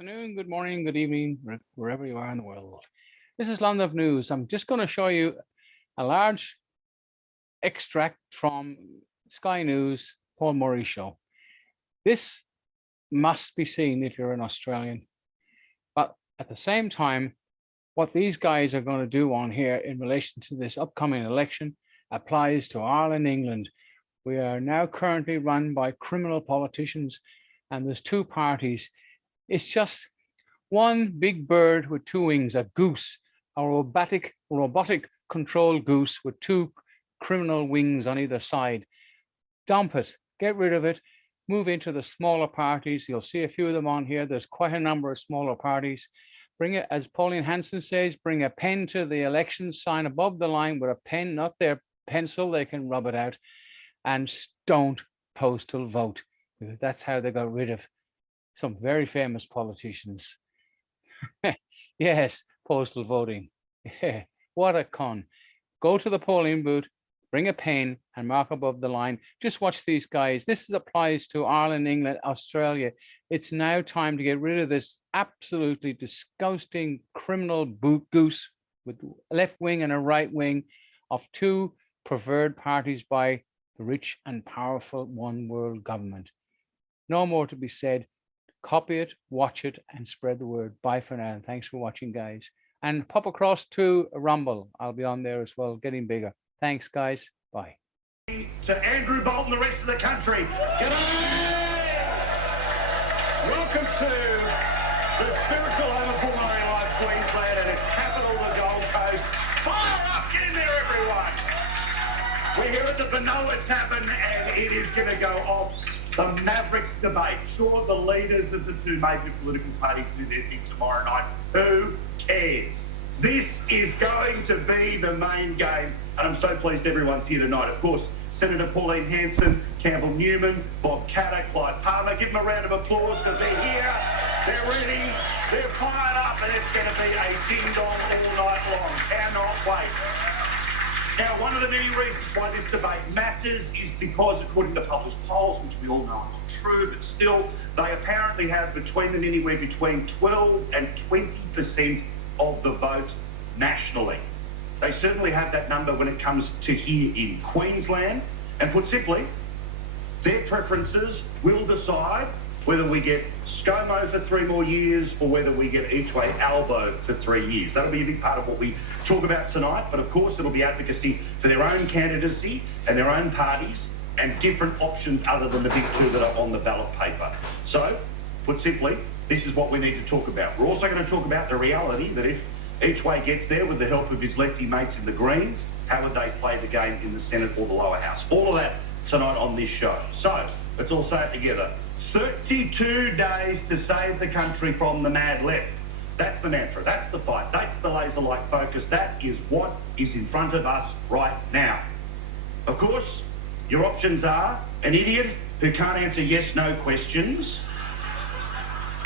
afternoon, good morning, good evening, wherever you are in the world. This is London News. I'm just going to show you a large extract from Sky News, Paul Murray show. This must be seen if you're an Australian. But at the same time, what these guys are going to do on here in relation to this upcoming election applies to Ireland, England. We are now currently run by criminal politicians, and there's two parties. It's just one big bird with two wings, a goose, a robotic control goose with two criminal wings on either side. Dump it, get rid of it, move into the smaller parties. You'll see a few of them on here. There's quite a number of smaller parties. Bring it, as Pauline Hanson says, bring a pen to the election sign above the line with a pen, not their pencil, they can rub it out, and don't postal vote, because that's how they got rid of some very famous politicians. Yes, postal voting. Yeah, what a con. Go to the polling booth, bring a pen and mark above the line. Just watch these guys. This applies to Ireland, England, Australia. It's now time to get rid of this absolutely disgusting criminal goose with a left wing and a right wing of two preferred parties by the rich and powerful one world government. No more to be said. Copy it, watch it, and spread the word. Bye for now. Thanks for watching, guys. And pop across to Rumble. I'll be on there as well, getting bigger. Thanks, guys. Bye. To Andrew Bolt and the rest of the country. G'day! Welcome to the spiritual home of Paul Murray Live, Queensland, and its capital, the Gold Coast. Fire up! Get in there, everyone! We're here at the Benoa Tavern, and it is going to go off. The Mavericks debate. Sure, the leaders of the two major political parties do their thing tomorrow night. Who cares? This is going to be the main game, and I'm so pleased everyone's here tonight. Of course, Senator Pauline Hanson, Campbell Newman, Bob Catter, Clyde Palmer. Give them a round of applause because they're here, they're ready, they're fired up, and it's going to be a ding-dong all night long. Cannot wait. Now, one of the many reasons why this debate matters is because, according to published polls, which we all know are not true, but still, they apparently have between them anywhere between 12 and 20% of the vote nationally. They certainly have that number when it comes to here in Queensland. And put simply, their preferences will decide whether we get ScoMo for 3 more years or whether we get each way Albo for 3 years. That'll be a big part of what we talk about tonight, but of course it'll be advocacy for their own candidacy and their own parties and different options other than the big two that are on the ballot paper. So, put simply, this is what we need to talk about. We're also going to talk about the reality that if each way gets there with the help of his lefty mates in the Greens, how would they play the game in the Senate or the lower house? All of that tonight on this show. So, let's all say it together. 32 days to save the country from the mad left. That's the mantra, that's the fight, that's the laser-like focus, that is what is in front of us right now. Of course, your options are an idiot who can't answer yes-no questions,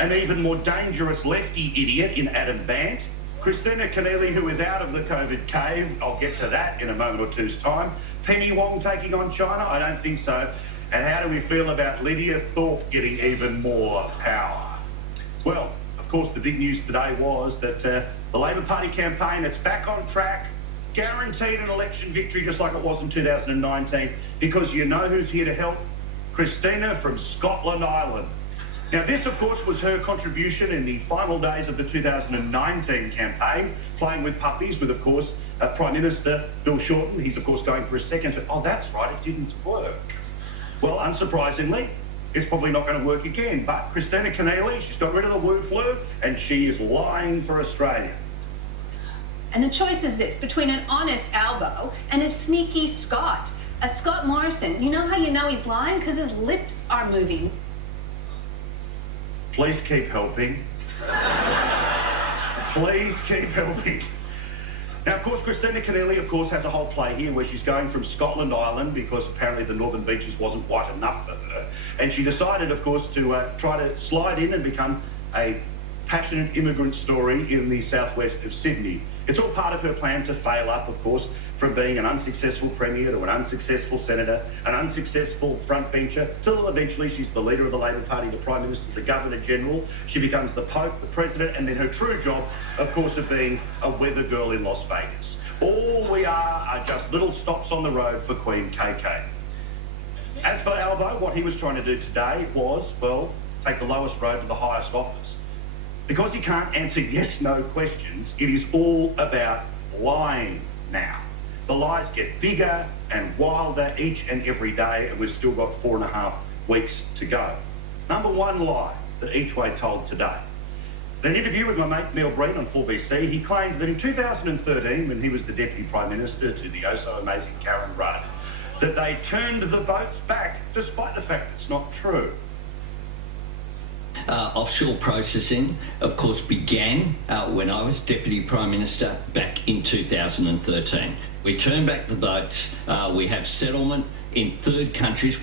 an even more dangerous lefty idiot in Adam Bandt, Christina Keneally, who is out of the COVID cave, I'll get to that in a moment or two's time, Penny Wong taking on China, I don't think so, and how do we feel about Lydia Thorpe getting even more power? Well, of course, the big news today was that the Labor Party campaign, it's back on track, guaranteed an election victory just like it was in 2019, because you know who's here to help? Christina from Scotland Island. Now, this, of course, was her contribution in the final days of the 2019 campaign, playing with puppies with, of course, Prime Minister Bill Shorten. He's, of course, going for a second. Oh, that's right, it didn't work. Well, unsurprisingly, it's probably not going to work again. But Christina Keneally, she's got rid of the woo flu, and she is lying for Australia. And the choice is this, between an honest Albo and a sneaky Scott. Scott Morrison, you know how you know he's lying? Because his lips are moving. Please keep helping. Please keep helping. Now, of course, Christina Keneally, of course, has a whole play here where she's going from Scotland Island because apparently the Northern Beaches wasn't white enough for her. And she decided, of course, to try to slide in and become a passionate immigrant story in the southwest of Sydney. It's all part of her plan to fail up, of course, from being an unsuccessful premier to an unsuccessful senator, an unsuccessful frontbencher, till eventually she's the leader of the Labor Party, the Prime Minister, the Governor-General. She becomes the Pope, the President, and then her true job, of course, of being a weather girl in Las Vegas. All we are just little stops on the road for Queen KK. As for Albo, what he was trying to do today was, well, take the lowest road to the highest office. Because he can't answer yes-no questions, it is all about lying now. The lies get bigger and wilder each and every day, and we've still got 4.5 weeks to go. Number one lie that Eachway told today. In an interview with my mate Neil Breen on 4BC, he claimed that in 2013, when he was the Deputy Prime Minister to the oh-so-amazing Karen Rudd, that they turned the votes back, despite the fact it's not true. Offshore processing, of course, began when I was Deputy Prime Minister back in 2013. We turned back the votes. We have settlement in third countries.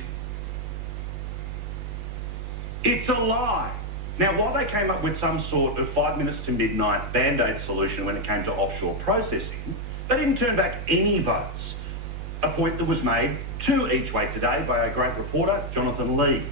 It's a lie. Now, while they came up with some sort of 5 minutes to midnight band-aid solution when it came to offshore processing, they didn't turn back any votes. A point that was made to Eachway today by our great reporter, Jonathan Lee.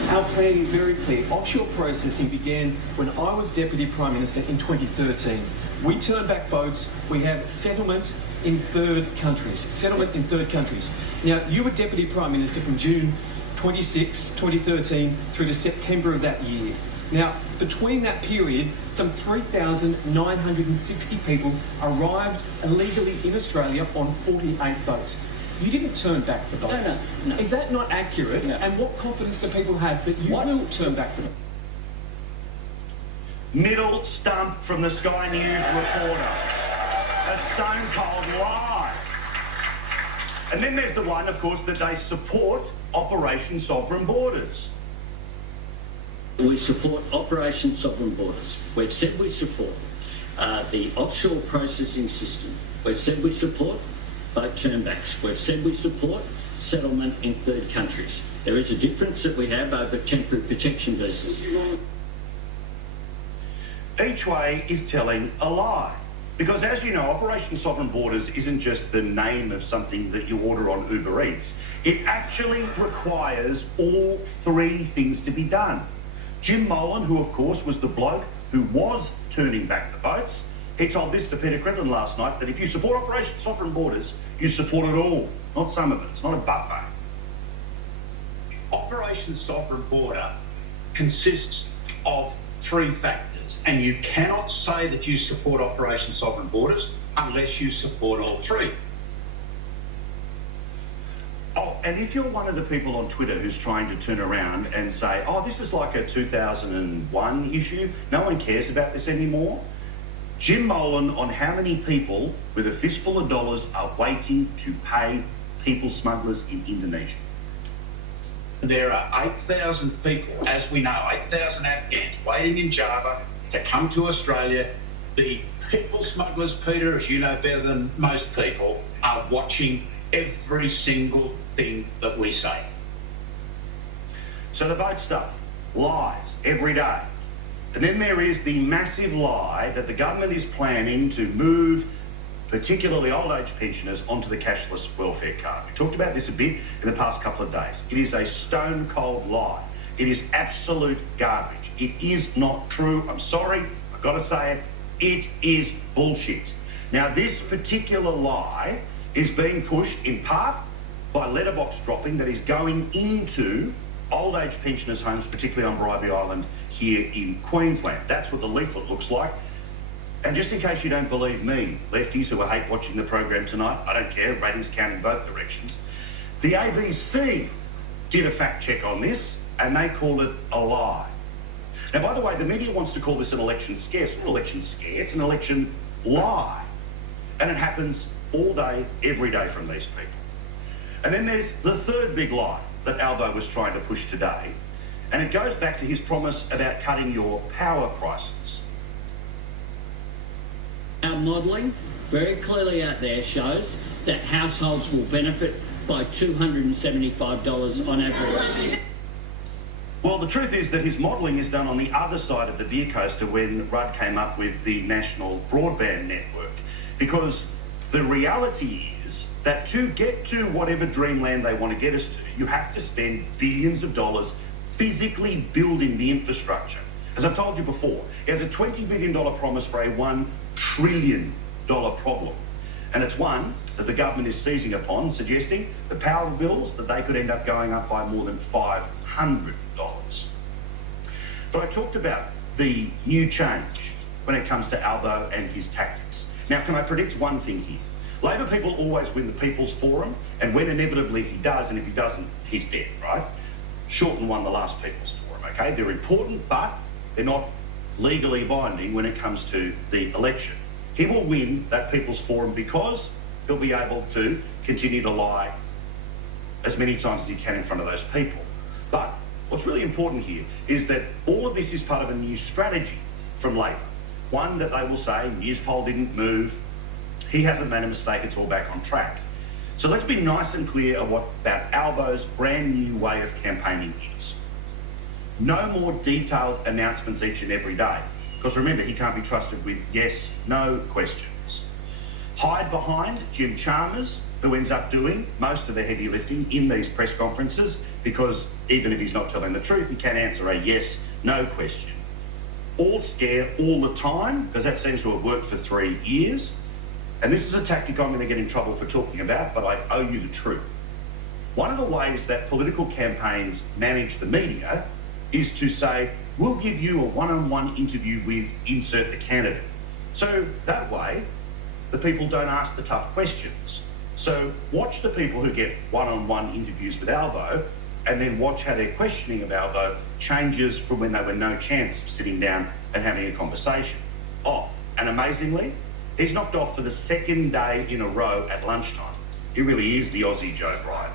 Our plan is very clear. Offshore processing began when I was Deputy Prime Minister in 2013. We turned back votes. We have settlement in third countries. Settlement in third countries. Now, you were Deputy Prime Minister from June 26, 2013 through to September of that year. Now, between that period, some 3,960 people arrived illegally in Australia on 48 votes. You didn't turn back the votes. No. Is that not accurate? No. And what confidence do people have that you will turn back the votes? Middle stump from the Sky News reporter. A stone cold lie. And then there's the one, of course, that they support Operation Sovereign Borders. We support Operation Sovereign Borders. We've said we support the offshore processing system. We've said we support boat turnbacks. We've said we support settlement in third countries. There is a difference that we have over temporary protection visas. Eachway is telling a lie. Because as you know, Operation Sovereign Borders isn't just the name of something that you order on Uber Eats. It actually requires all three things to be done. Jim Molan, who of course was the bloke who was turning back the votes, he told this to Peter Crenton last night, that if you support Operation Sovereign Borders, you support it all, not some of it. It's not a buffet. Operation Sovereign Border consists of three factors, and you cannot say that you support Operation Sovereign Borders unless you support all three. Oh, and if you're one of the people on Twitter who's trying to turn around and say, oh, this is like a 2001 issue, no one cares about this anymore. Jim Molan on how many people with a fistful of dollars are waiting to pay people smugglers in Indonesia. There are 8,000 people, as we know, 8,000 Afghans waiting in Java to come to Australia. The people smugglers, Peter, as you know better than most people, are watching every single thing that we say. So the boat stuff, lies every day. And then there is the massive lie that the government is planning to move particularly old age pensioners onto the cashless welfare card. We talked about this a bit in the past couple of days. It is a stone cold lie. It is absolute garbage. It is not true. I'm sorry, I've got to say it. It is bullshit. Now, this particular lie is being pushed in part by letterbox dropping that is going into old age pensioners' homes, particularly on Bribie Island here in Queensland. That's what the leaflet looks like. And just in case you don't believe me, lefties who hate watching the program tonight, I don't care, ratings count in both directions. The ABC did a fact check on this and they called it a lie. Now, by the way, the media wants to call this an election scare. It's not an election scare, it's an election lie. And it happens all day, every day from these people. And then there's the third big lie that Albo was trying to push today. And it goes back to his promise about cutting your power prices. Our modelling very clearly out there shows that households will benefit by $275 on average. Well, the truth is that his modelling is done on the other side of the beer coaster when Rudd came up with the National Broadband Network. Because the reality is that to get to whatever dreamland they want to get us to, you have to spend billions of dollars physically building the infrastructure. As I've told you before, he has a $20 billion promise for a $1 trillion problem. And it's one that the government is seizing upon, suggesting the power bills that they could end up going up by more than $500. But I talked about the new change when it comes to Albo and his tactics. Now, can I predict one thing here? Labor people always win the People's Forum, and when inevitably he does, and if he doesn't, he's dead, right? Shorten won the last People's Forum, okay? They're important, but they're not legally binding when it comes to the election. He will win that People's Forum because he'll be able to continue to lie as many times as he can in front of those people. But what's really important here is that all of this is part of a new strategy from Labor. One that they will say, Newspoll didn't move, he hasn't made a mistake, it's all back on track. So let's be nice and clear about Albo's brand new way of campaigning is. No more detailed announcements each and every day, because remember, he can't be trusted with yes, no questions. Hide behind Jim Chalmers, who ends up doing most of the heavy lifting in these press conferences, because even if he's not telling the truth, he can answer a yes, no question. All scare all the time, because that seems to have worked for 3 years. And this is a tactic I'm going to get in trouble for talking about, but I owe you the truth. One of the ways that political campaigns manage the media is to say, we'll give you a one-on-one interview with insert the candidate. So that way, the people don't ask the tough questions. So watch the people who get one-on-one interviews with Albo, and then watch how their questioning of Albo changes from when they were no chance of sitting down and having a conversation. Oh, and amazingly, he's knocked off for the second day in a row at lunchtime. He really is the Aussie Joe Biden.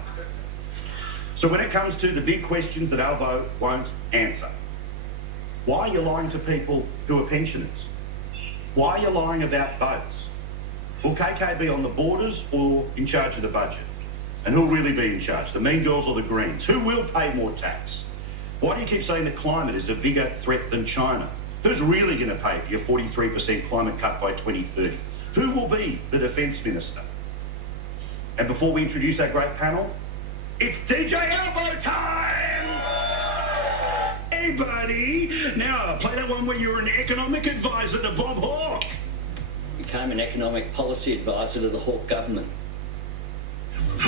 So when it comes to the big questions that Albo won't answer, why are you lying to people who are pensioners? Why are you lying about votes? Will KK be on the borders or in charge of the budget? And who'll really be in charge, the Mean Girls or the Greens? Who will pay more tax? Why do you keep saying that climate is a bigger threat than China? Who's really going to pay for your 43% climate cut by 2030? Who will be the Defence Minister? And before we introduce our great panel, it's DJ Albo time! Hey, buddy! Now, play that one where you were an economic advisor to Bob Hawke. Became an economic policy advisor to the Hawke government.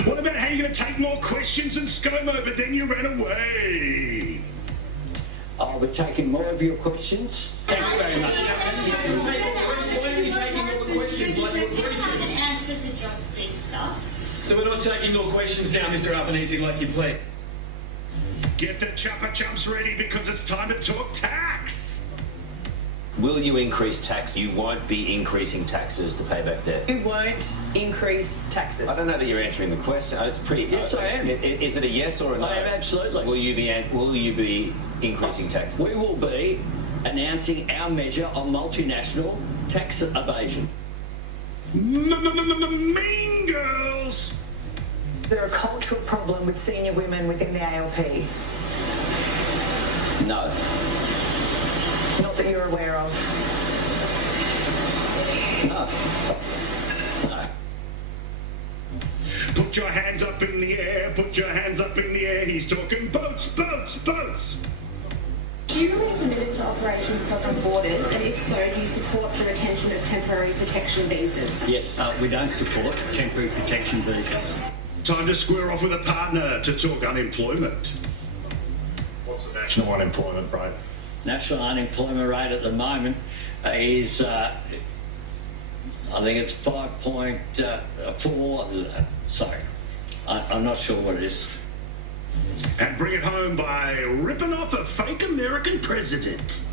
What about how you're going to take more questions than ScoMo, but then you ran away? I'll be taking more of your questions. Thanks very much. Why are you taking all the questions like you're agreed to? Answer the job seat stuff. So we're not taking more questions now, Mr. Albanese, like you planned. Get the chopper chumps ready because it's time to talk tax. Will you increase tax? You won't be increasing taxes to pay back debt. You won't increase taxes. I don't know that you're answering the question. It's pretty. Yes, I am. Is it a yes or a no? I am, absolutely. Will you be increasing taxes? We will be announcing our measure on multinational tax evasion. Mean Girls. There a cultural problem with senior women within the ALP? No. Not that you're aware of. No. No. Put your hands up in the air, put your hands up in the air. He's talking boats, boats, boats. Do you remain committed to Operation Sovereign Borders, and if so, do you support the retention of temporary protection visas? Yes, we don't support temporary protection visas. Time to square off with a partner to talk unemployment. What's the national unemployment rate? National unemployment rate at the moment is, I think it's 5.4. Sorry, I'm not sure what it is. And bring it home by ripping off a fake American president.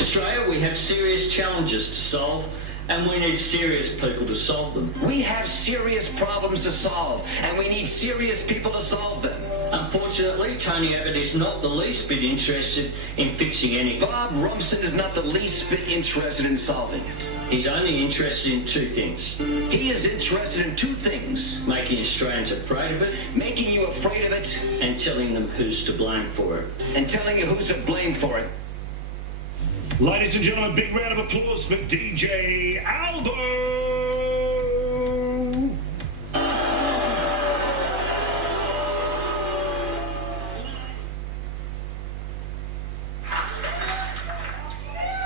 Australia, we have serious challenges to solve, and we need serious people to solve them. We have serious problems to solve, and we need serious people to solve them. Unfortunately, Tony Abbott is not the least bit interested in fixing anything. Bob Robson is not the least bit interested in solving it. He's only interested in two things. He is interested in two things. Making Australians afraid of it. Making you afraid of it. And telling them who's to blame for it. And telling you who's to blame for it. Ladies and gentlemen, big round of applause for DJ Albo.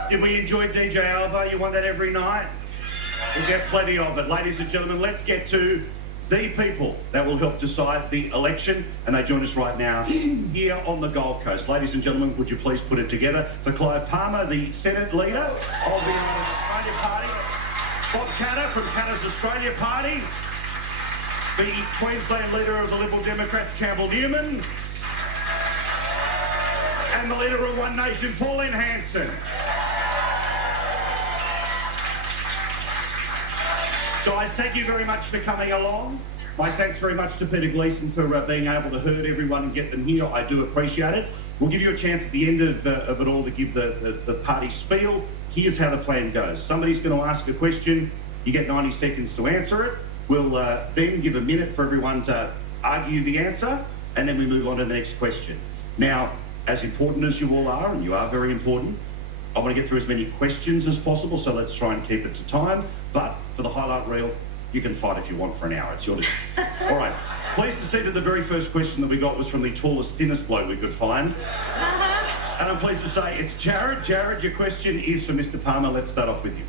Did we enjoy DJ Albo? You want that every night? We'll get plenty of it. Ladies and gentlemen, let's get to the people that will help decide the election. And they join us right now here on the Gold Coast. Ladies and gentlemen, would you please put it together for Clive Palmer, the Senate leader of the United Australia Party. Bob Katter from Katter's Australia Party. The Queensland leader of the Liberal Democrats, Campbell Newman. And the leader of One Nation, Pauline Hanson. Guys, thank you very much for coming along. My thanks very much to Peter Gleeson for being able to herd everyone and get them here. I do appreciate it. We'll give you a chance at the end of it all to give the party spiel. Here's how the plan goes. Somebody's going to ask a question. You get 90 seconds to answer it. We'll then give a minute for everyone to argue the answer, and then we move on to the next question. Now, as important as you all are, and you are very important, I want to get through as many questions as possible, so let's try and keep it to time. But for the highlight reel, you can fight if you want for an hour. It's your decision. All right. Pleased to see that the very first question that we got was from the tallest, thinnest bloke we could find. And I'm pleased to say it's Jared. Jared, your question is for Mr. Palmer. Let's start off with you.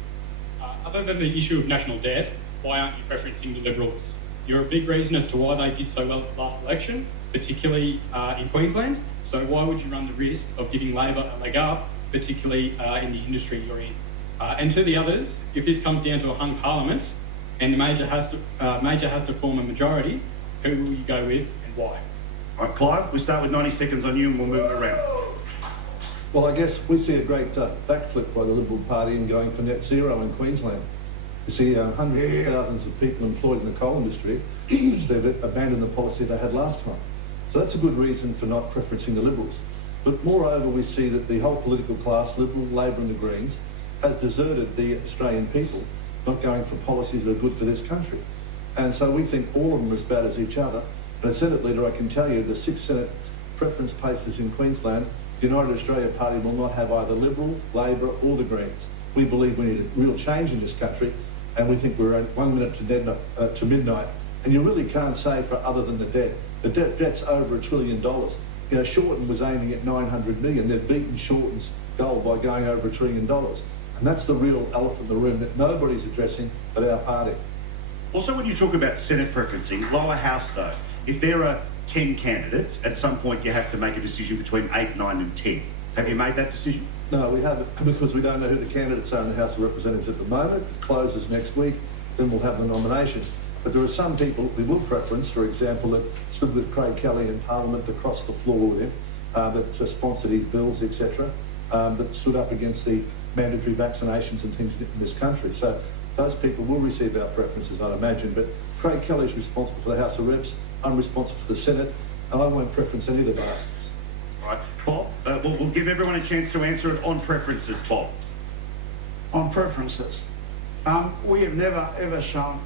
Other than the issue of national debt, why aren't you referencing the Liberals? You're a big reason as to why they did so well at the last election, particularly in Queensland. So why would you run the risk of giving Labor a leg up, particularly in the industry you're in? And to the others, if this comes down to a hung parliament and the major has to form a majority, who will you go with and why? All right, Clive, we start with 90 seconds on you and we'll move it around. Well, I guess we see a great backflip by the Liberal Party in going for net zero in Queensland. You see hundreds of thousands of people employed in the coal industry, which they've abandoned the policy they had last time. So that's a good reason for not preferencing the Liberals. But moreover, we see that the whole political class, Liberal, Labor and the Greens, has deserted the Australian people, not going for policies that are good for this country. And so we think all of them are as bad as each other. And as Senate Leader, I can tell you the 6 Senate preference places in Queensland, the United Australia Party will not have either Liberal, Labor or the Greens. We believe we need a real change in this country, and we think we're at 1 minute to midnight. And you really can't say for other than the debt. The debt's over $1 trillion. You know, Shorten was aiming at 900 million. They've beaten Shorten's goal by going over $1 trillion. And that's the real elephant in the room that nobody's addressing but our party. Also, when you talk about Senate preferencing, lower house though, if there are 10 candidates, at some point you have to make a decision between 8, 9 and 10. Have you made that decision? No, we haven't, because we don't know who the candidates are in the House of Representatives at the moment. It closes next week, then we'll have the nominations. But there are some people that we will preference, for example, that stood with Craig Kelly in Parliament across the floor with him, that sponsored his bills, etc., that stood up against the mandatory vaccinations and things in this country. So those people will receive our preferences, I'd imagine. But Craig Kelly's responsible for the House of Reps, I'm responsible for the Senate, and I won't preference any of the bastards. All right, Bob, we'll give everyone a chance to answer it on preferences, Bob. On preferences. We have never, ever shown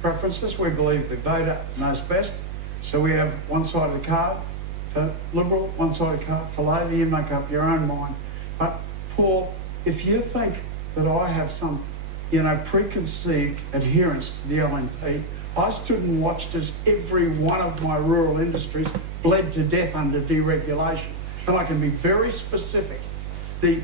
preferences. We believe the voter knows best. So we have one side of the card for Liberal, one side of the card for Labor. You make up your own mind. But Paul, if you think that I have some, preconceived adherence to the LNP, I stood and watched as every one of my rural industries bled to death under deregulation. And I can be very specific. The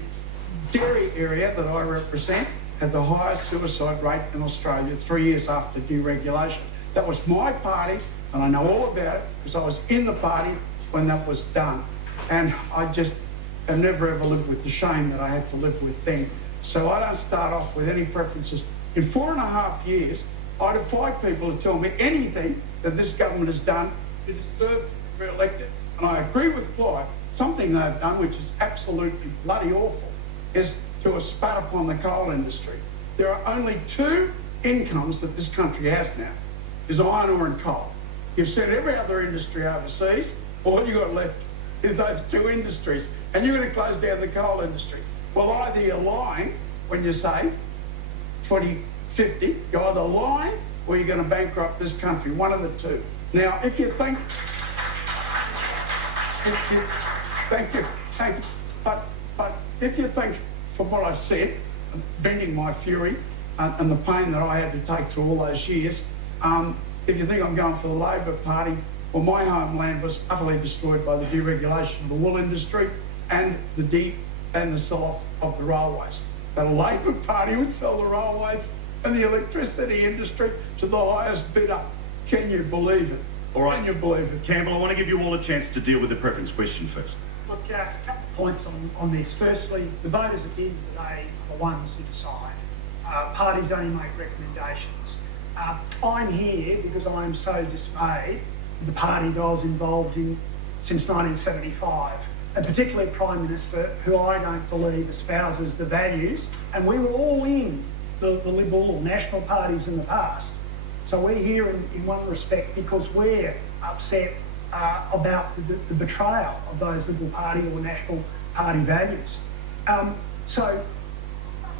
dairy area that I represent had the highest suicide rate in Australia 3 years after deregulation. That was my party, and I know all about it because I was in the party when that was done. And I just have never ever lived with the shame that I had to live with then. So I don't start off with any preferences. In 4.5 years, I defy people to tell me anything that this government has done to deserve to be re-elected. And I agree with Clive, something they've done which is absolutely bloody awful is to have spat upon the coal industry. There are only 2 incomes that this country has now, is iron ore and coal. You've seen every other industry overseas, all you got left is those two industries, and you're going to close down the coal industry. Well, either you're lying when you say 2050, you're either lying or you're going to bankrupt this country, one of the two. Now, if you think, thank you, but if you think, from what I've said, venting my fury and the pain that I had to take through all those years, if you think I'm going for the Labor Party, well, my homeland was utterly destroyed by the deregulation of the wool industry and the sell-off of the railways. The Labor Party would sell the railways and the electricity industry to the highest bidder. Can you believe it? All right. Can you believe it? Campbell, I want to give you all a chance to deal with the preference question first. Look, a couple of points on this. Firstly, the voters at the end of the day are the ones who decide. Parties only make recommendations. I'm here because I am so dismayed with the party that I was involved in since 1975, and particularly Prime Minister, who I don't believe espouses the values, and we were all in the Liberal or National parties in the past. So we're here in one respect because we're upset about the betrayal of those Liberal Party or National Party values. So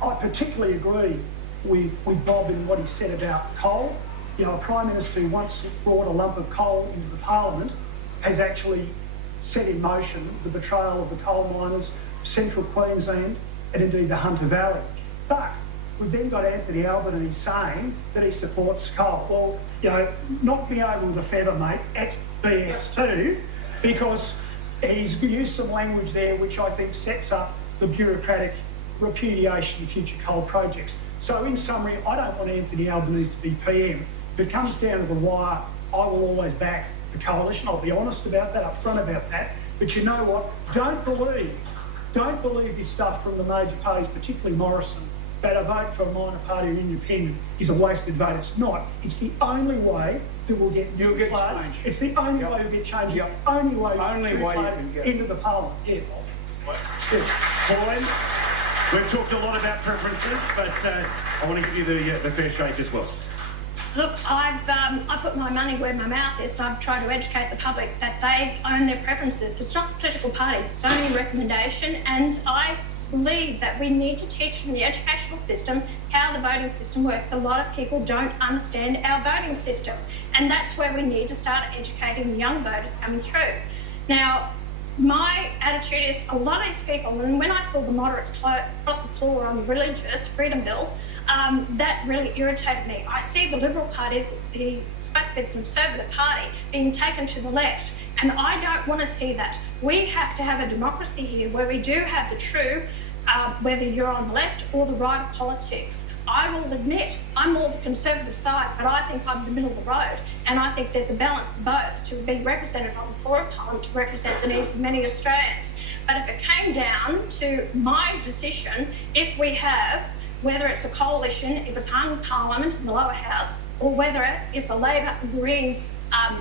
I particularly agree with Bob in what he said about coal. You know, a Prime Minister who once brought a lump of coal into the Parliament has actually set in motion the betrayal of the coal miners, Central Queensland and indeed the Hunter Valley. But we've then got Anthony Albanese saying that he supports coal. Well, you know, knock me over with a feather, mate. That's BS too, because he's used some language there which I think sets up the bureaucratic repudiation of future coal projects. So in summary, I don't want Anthony Albanese to be PM. If it comes down to the wire, I will always back the coalition. I'll be honest about that, upfront about that. But you know what? Don't believe this stuff from the major parties, particularly Morrison, that a vote for a minor party or independent is a wasted vote. It's not. It's the only way that we'll get change. It's the only way we'll get change. The only way you can get into the Parliament. Yeah. Pauline, we've talked a lot about preferences, but I want to give you the fair shake as well. Look, I put my money where my mouth is, and I've tried to educate the public that they own their preferences. It's not the political parties, it's only a recommendation, and I believe that we need to teach in the educational system how the voting system works. A lot of people don't understand our voting system, and that's where we need to start educating the young voters coming through. Now, my attitude is a lot of these people, and when I saw the moderates cross the floor on the Religious Freedom Bill, that really irritated me. I see the Liberal Party, the supposed to be the Conservative Party, being taken to the left, and I don't want to see that. We have to have a democracy here where we do have the true, whether you're on the left or the right of politics. I will admit I'm more the Conservative side, but I think I'm the middle of the road, and I think there's a balance for both to be represented on the floor of Parliament to represent the needs of many Australians. But if it came down to my decision, if we have, whether it's a coalition, if it's hung Parliament in the lower house, or whether it's a Labor Greens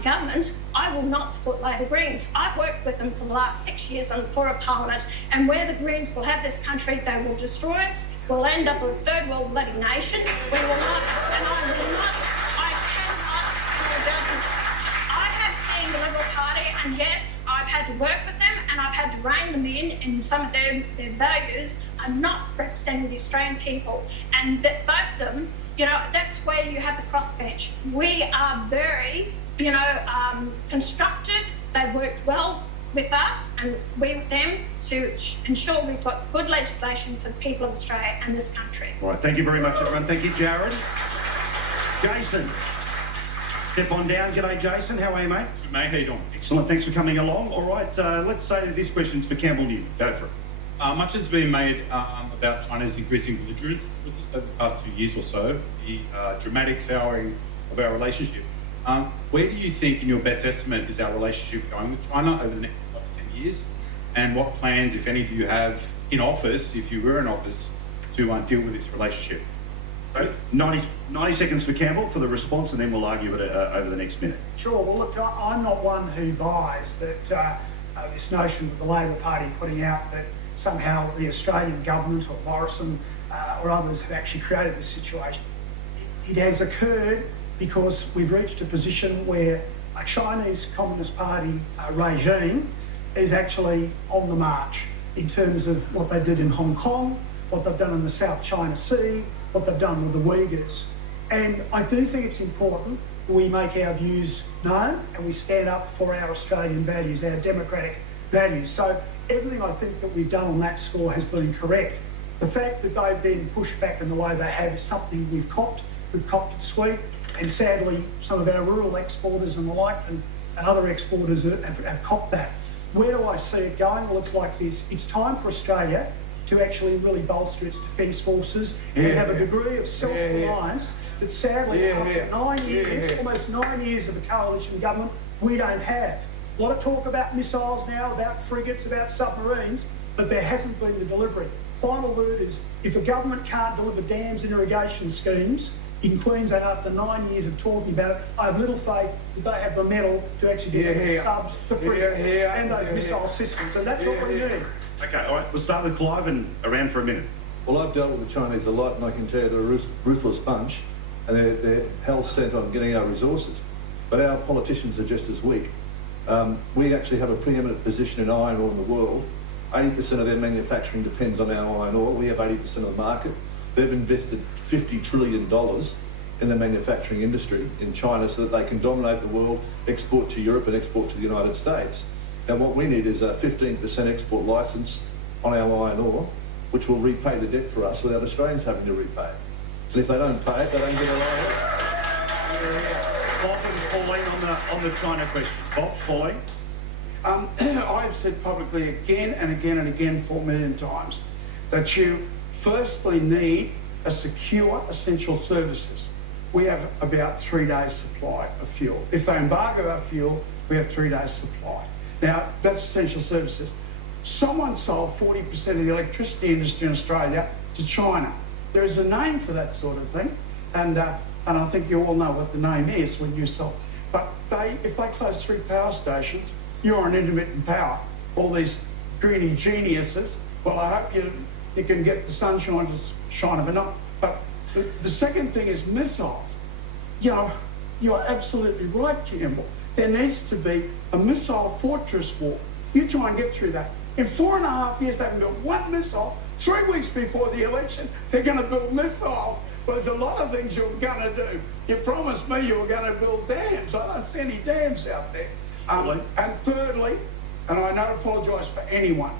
government, I will not support Labor Greens. I've worked with them for the last 6 years on the floor of Parliament, and where the Greens will have this country, they will destroy us. We'll end up with a third world bloody nation. We will not, and I will not, I cannot, and I doesn't. I have seen the Liberal Party, and yes, I've had to work with them, and I've had to rein them in some of their values are not representing the Australian people, and that both of them, you know, that's where you have the crossbench. We are very, you know, constructive. They worked well with us and we with them to ensure we've got good legislation for the people of Australia and this country. All right, thank you very much, everyone. Thank you, Jared. Jason, step on down. G'day, Jason. How are you, mate? Good, mate. How you doing? Excellent. Thanks for coming along. All right, let's say that this question's for Campbell Newton. Go for it. Much has been made about China's increasing belligerence with us over the past 2 years or so, the dramatic souring of our relationship. Where do you think, in your best estimate, is our relationship going with China over the next 5 to 10 years? And what plans, if any, do you have in office, if you were in office, to deal with this relationship? Both. 90 seconds for Campbell for the response, and then we'll argue it over the next minute. Sure. Well, look, I'm not one who buys that this notion of the Labor Party putting out that somehow the Australian government or Morrison or others have actually created this situation. It has occurred because we've reached a position where Chinese Communist Party regime is actually on the march in terms of what they did in Hong Kong, what they've done in the South China Sea, what they've done with the Uyghurs. And I do think it's important we make our views known and we stand up for our Australian values, our democratic values. So everything I think that we've done on that score has been correct. The fact that they've then pushed back in the way they have is something we've copped. We've copped it sweet, and sadly some of our rural exporters and the like and other exporters have copped that. Where do I see it going? Well, it's like this. It's time for Australia to actually really bolster its defence forces and have a degree of self-reliance that sadly after 9 years, almost 9 years of a coalition government, we don't have. A lot of talk about missiles now, about frigates, about submarines, but there hasn't been the delivery. Final word is, if a government can't deliver dams and irrigation schemes in Queensland after 9 years of talking about it, I have little faith that they have the mettle to actually deliver subs, the frigates and those missile systems, and that's what we need. Okay, all right, we'll start with Clive and around for a minute. Well, I've dealt with the Chinese a lot, and I can tell you they're a ruthless bunch, and they're hell-sent on getting our resources. But our politicians are just as weak. We actually have a preeminent position in iron ore in the world. 80% of their manufacturing depends on our iron ore. We have 80% of the market. They've invested $50 trillion in the manufacturing industry in China so that they can dominate the world, export to Europe and export to the United States. And what we need is a 15% export licence on our iron ore, which will repay the debt for us without Australians having to repay it. And if they don't pay it, they don't get a loan. Bob and Pauline on the China question. Bob, Pauline? I've said publicly again and again and again 4 million times that you firstly need a secure essential services. We have about 3 days supply of fuel. If they embargo our fuel, we have 3 days supply. Now, that's essential services. Someone sold 40% of the electricity industry in Australia to China. There is a name for that sort of thing, and I think you all know what the name is when you sell. But if they close 3 power stations, you're on intermittent power. All these greedy geniuses, well, I hope you can get the sunshine to shine but not. But the second thing is missiles. You know, you're absolutely right, Campbell. There needs to be a missile fortress war. You try and get through that. In 4.5 years, they haven't built one missile. 3 weeks before the election, they're going to build missiles. Well, there's a lot of things you're going to do. You promised me you were going to build dams. I don't see any dams out there. And thirdly, and I don't apologise for anyone,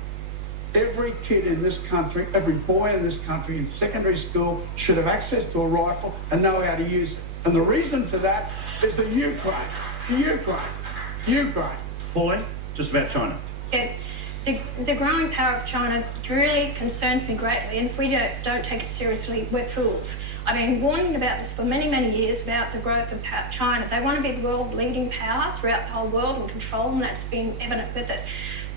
every kid in this country, every boy in this country in secondary school should have access to a rifle and know how to use it. And the reason for that is the Ukraine. Pauline, just about China. Yeah, the growing power of China really concerns me greatly, and if we don't take it seriously, we're fools. I've been warning about this for many, many years about the growth of China. They want to be the world leading power throughout the whole world and control, and that's been evident with it.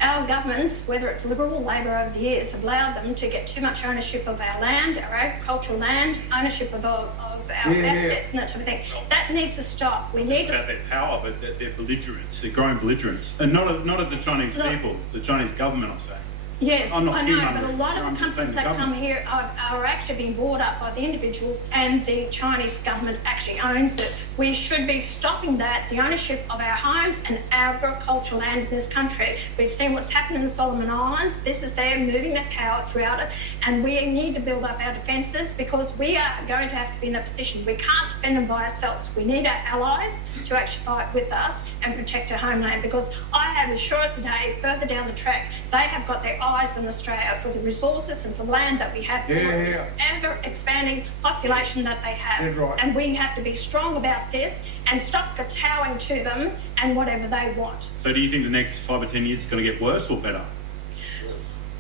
Our governments, whether it's Liberal or Labor over the years, have allowed them to get too much ownership of our land, our agricultural land, ownership of our assets and that type of thing. That needs to stop. We need about their power, but they're belligerents. They're growing belligerents, and not of the Chinese people, the Chinese government, I'm saying. Yes, I'm not I know, but a lot of I'm the just saying companies that come here are actually being bought up by the individuals, and the Chinese government actually owns it. We should be stopping that, the ownership of our homes and agricultural land in this country. We've seen what's happened in the Solomon Islands. This is there moving that power throughout it, and we need to build up our defences because we are going to have to be in a position. We can't defend them by ourselves. We need our allies to actually fight with us and protect our homeland, because I have assurance today, further down the track, they have got their eyes on Australia for the resources and for land that we have, the ever-expanding population that they have. And we have to be strong about this and stop kowtowing to them and whatever they want. So do you think the next 5 or 10 years is going to get worse or better?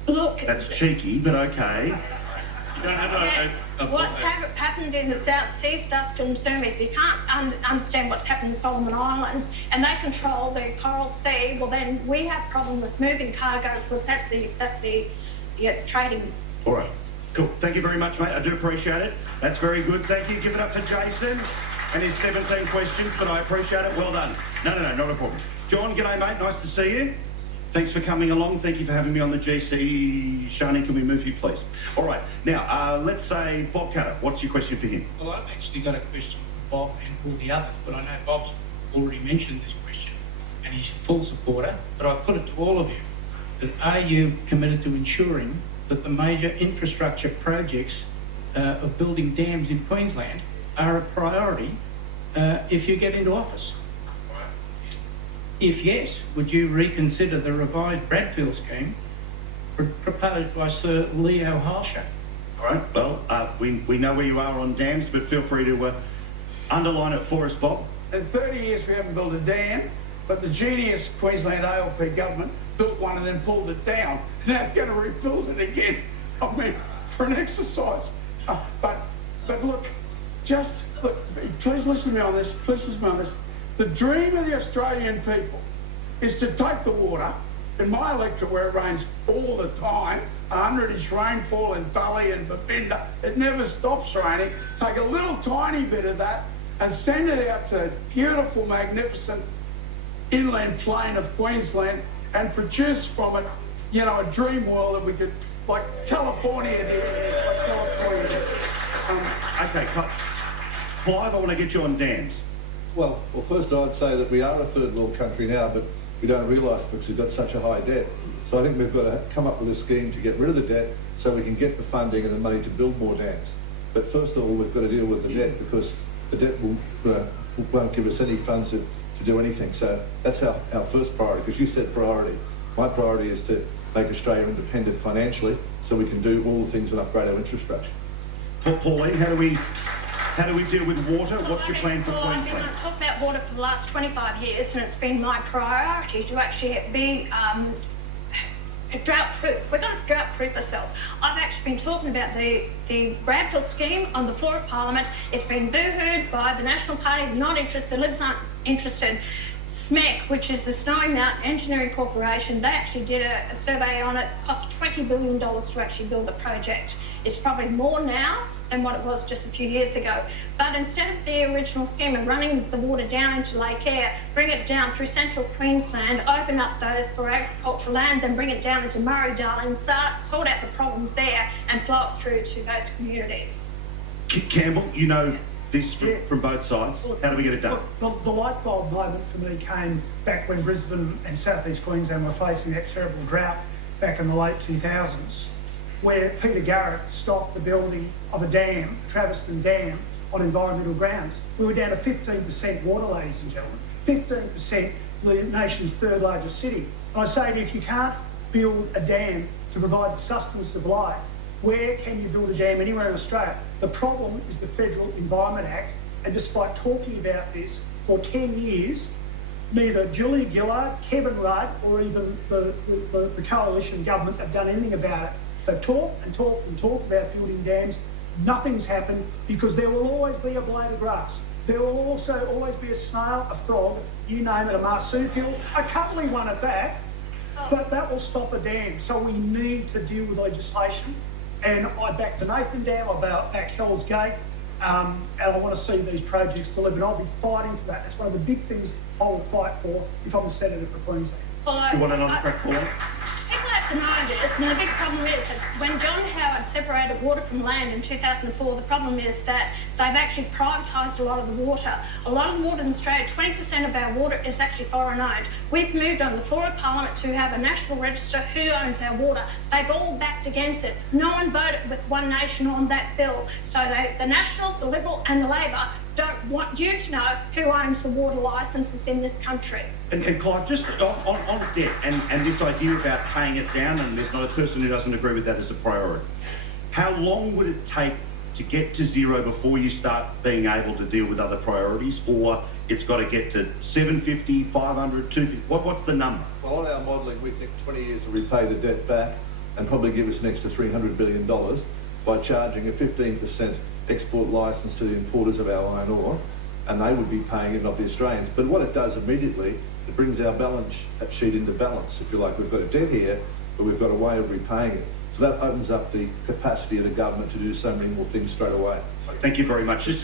Look, that's cheeky, but okay. You don't have what's happened in the South Seas does concern me. If you can't understand what's happened in the Solomon Islands and they control the Coral Sea, well then we have a problem with moving cargo, because that's the trading. All right, cool. Thank you very much, mate. I do appreciate it. That's very good. Thank you. Give it up to Jason and his 17 questions, but I appreciate it. Well done. No, not a problem. John, g'day, mate. Nice to see you. Thanks for coming along. Thank you for having me on the GC. Shani, can we move you, please? All right. Now, let's say Bob Catter. What's your question for him? Well, I've actually got a question for Bob and all the others, but I know Bob's already mentioned this question, and he's a full supporter, but I put it to all of you, that are you committed to ensuring that the major infrastructure projects of building dams in Queensland are a priority if you get into office? If yes, would you reconsider the revised Bradfield scheme proposed by Sir Leo Halsher? All right, well, we know where you are on dams, but feel free to underline it for us, Bob. In 30 years we haven't built a dam, but the genius Queensland ALP government built one and then pulled it down. Now they're going to rebuild it again. I mean, for an exercise. But look, please listen to me on this, please listen to me on this. The dream of the Australian people is to take the water, in my electorate where it rains all the time, 100-inch rainfall in Tully and Babinda, it never stops raining, take a little tiny bit of that and send it out to beautiful, magnificent inland plain of Queensland and produce from it, you know, a dream world that we could, like California did, like California did. Okay, Clive, I want to get you on dams. Well, first I'd say that we are a third world country now, but we don't realise because we've got such a high debt. So I think we've got to come up with a scheme to get rid of the debt so we can get the funding and the money to build more dams. But first of all, we've got to deal with the debt because the debt won't give us any funds to do anything. So that's our first priority, because you said priority. My priority is to make Australia independent financially so we can do all the things and upgrade our infrastructure. Pauline, how do we deal with water? What's your plan for I've Queensland? been talking about water for the last 25 years, and it's been my priority to actually be drought-proof. We're going to drought-proof ourselves. I've actually been talking about the Bradfield scheme on the floor of Parliament. It's been boo-hooed by the National Party. They're not interested. The Libs aren't interested. SMEC, which is the Snowy Mountain Engineering Corporation, they actually did a survey on it. It cost $20 billion to actually build the project. It's probably more now than what it was just a few years ago. But instead of the original scheme of running the water down into Lake Eyre, bring it down through central Queensland, open up those for agricultural land, then bring it down into Murray-Darling, sort out the problems there and flow it through to those communities. Campbell, you know this from both sides. How do we get it done? The light bulb moment for me came back when Brisbane and South East Queensland were facing that terrible drought back in the late 2000s, where Peter Garrett stopped the building of a dam, Traveston Dam, on environmental grounds. We were down to 15% water, ladies and gentlemen. 15%, the nation's third largest city. And I say that if you can't build a dam to provide the sustenance of life, where can you build a dam anywhere in Australia? The problem is the Federal Environment Act, and despite talking about this for 10 years, neither Julia Gillard, Kevin Rudd, or even the coalition governments have done anything about it. They talk and talk and talk about building dams. Nothing's happened because there will always be a blade of grass. There will also always be a snail, a frog, you name it, a marsupial, a cuddly one at that, but that will stop a dam. So we need to deal with legislation. And I back the Nathan Dam, I back Hell's Gate, and I want to see these projects delivered. And I'll be fighting for that. That's one of the big things I will fight for if I'm a senator for Queensland. You want another crack, Paul? People have to know this, and the big problem is that when John Howard separated water from land in 2004, the problem is that they've actually privatised a lot of the water. A lot of the water in Australia, 20% of our water is actually foreign owned. We've moved on the floor of Parliament to have a national register who owns our water. They've all backed against it. No one voted with One Nation on that bill. So the Nationals, the Liberal and the Labor don't want you to know who owns the water licences in this country. And Clive, just on debt and this idea about paying it down, and there's not a person who doesn't agree with that as a priority. How long would it take to get to zero before you start being able to deal with other priorities, or it's got to get to 750, 500, 250? What's the number? Well, on our modelling, we think 20 years will repay the debt back and probably give us an extra $300 billion by charging a 15% export licence to the importers of our iron ore, and they would be paying it, not the Australians. But what it does immediately, it brings our balance sheet into balance, if you like. We've got a debt here, but we've got a way of repaying it. So that opens up the capacity of the government to do so many more things straight away. Thank you very much. Can I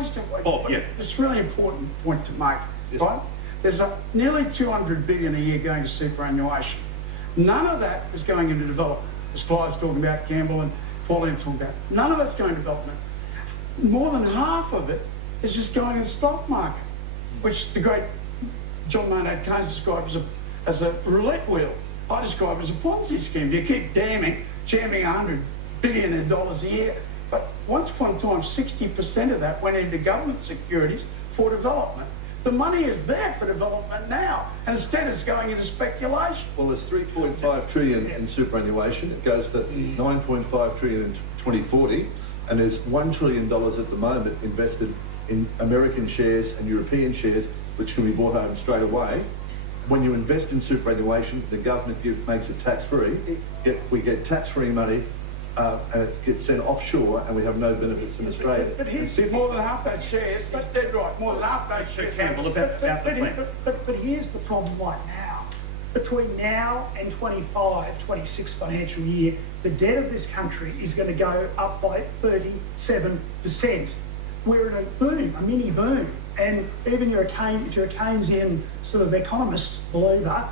just think, Bob, yeah. It's a really important point to make, right? There's nearly $200 billion a year going to superannuation. None of that is going into development, as Clive's talking about, Campbell and Pauline talking about. None of that's going to development. More than half of it is just going in the stock market, which the great John Maynard Keynes described as a roulette wheel. I describe it as a Ponzi scheme. You keep jamming $100 billion a year, but once upon a time, 60% of that went into government securities for development. The money is there for development now, and instead it's going into speculation. Well, there's 3.5 trillion in superannuation. It goes to 9.5 trillion in 2040, and there's $1 trillion at the moment invested in American shares and European shares, which can be bought home straight away. When you invest in superannuation, the government makes it tax-free. We get tax-free money, and it gets sent offshore, and we have no benefits in Australia. But here's more than half those shares. That's dead right. More than half those shares. Campbell, about the plan. But here's the problem right now. Between now and 26 financial year, the debt of this country is going to go up by 37%. We're in a boom, a mini boom. And even if you're a Keynesian sort of economist believer,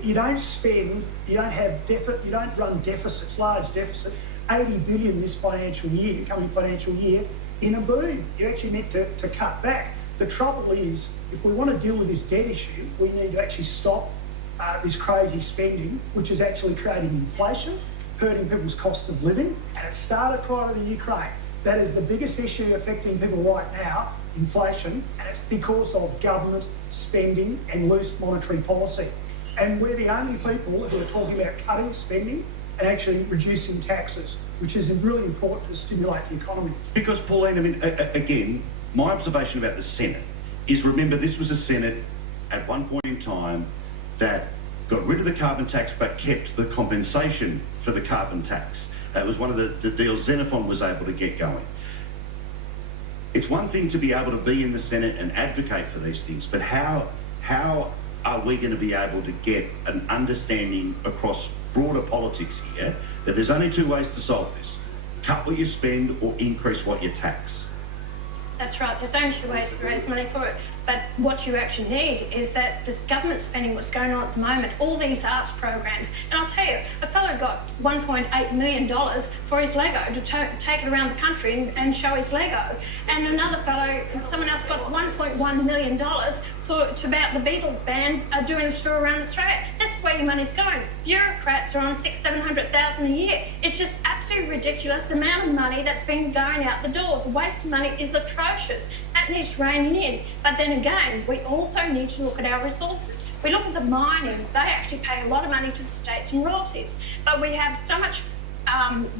you don't spend, you don't run deficits, large deficits, 80 billion this financial year, coming financial year, in a boom. You're actually meant to cut back. The trouble is, if we want to deal with this debt issue, we need to actually stop this crazy spending, which is actually creating inflation, hurting people's cost of living, and it started prior to the Ukraine. That is the biggest issue affecting people right now, inflation, and it's because of government spending and loose monetary policy. And we're the only people who are talking about cutting spending and actually reducing taxes, which is really important to stimulate the economy. Because, Pauline, I mean, again, my observation about the Senate is, remember, this was a Senate at one point in time that got rid of the carbon tax but kept the compensation for the carbon tax. That was one of the deals Xenophon was able to get going. It's one thing to be able to be in the Senate and advocate for these things, but how are we going to be able to get an understanding across broader politics here that there's only two ways to solve this: cut what you spend or increase what you tax? That's right, there's only two ways to raise money for it. But what you actually need is that this government spending, what's going on at the moment, all these arts programs. And I'll tell you, a fellow got $1.8 million for his Lego to take it around the country and show his Lego. And another fellow, someone else got $1.1 million to about the Beatles band doing a tour around Australia. That's where your money's going. Bureaucrats are on $600,000-700,000 a year. It's just absolutely ridiculous, the amount of money that's been going out the door. The waste of money is atrocious. That needs reining in. But then again, we also need to look at our resources. We look at the mining, they actually pay a lot of money to the states in royalties. But we have so much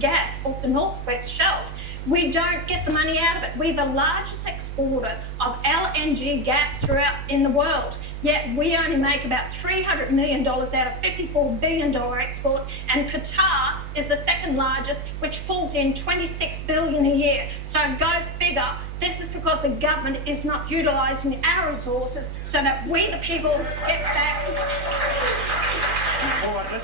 gas off the northwest shelf. We don't get the money out of it. We're the largest exporter of LNG gas throughout in the world. Yet we only make about $300 million out of $54 billion export, and Qatar is the second largest, which pulls in $26 billion a year. So go figure. This is because the government is not utilising our resources so that we, the people, get back. All right,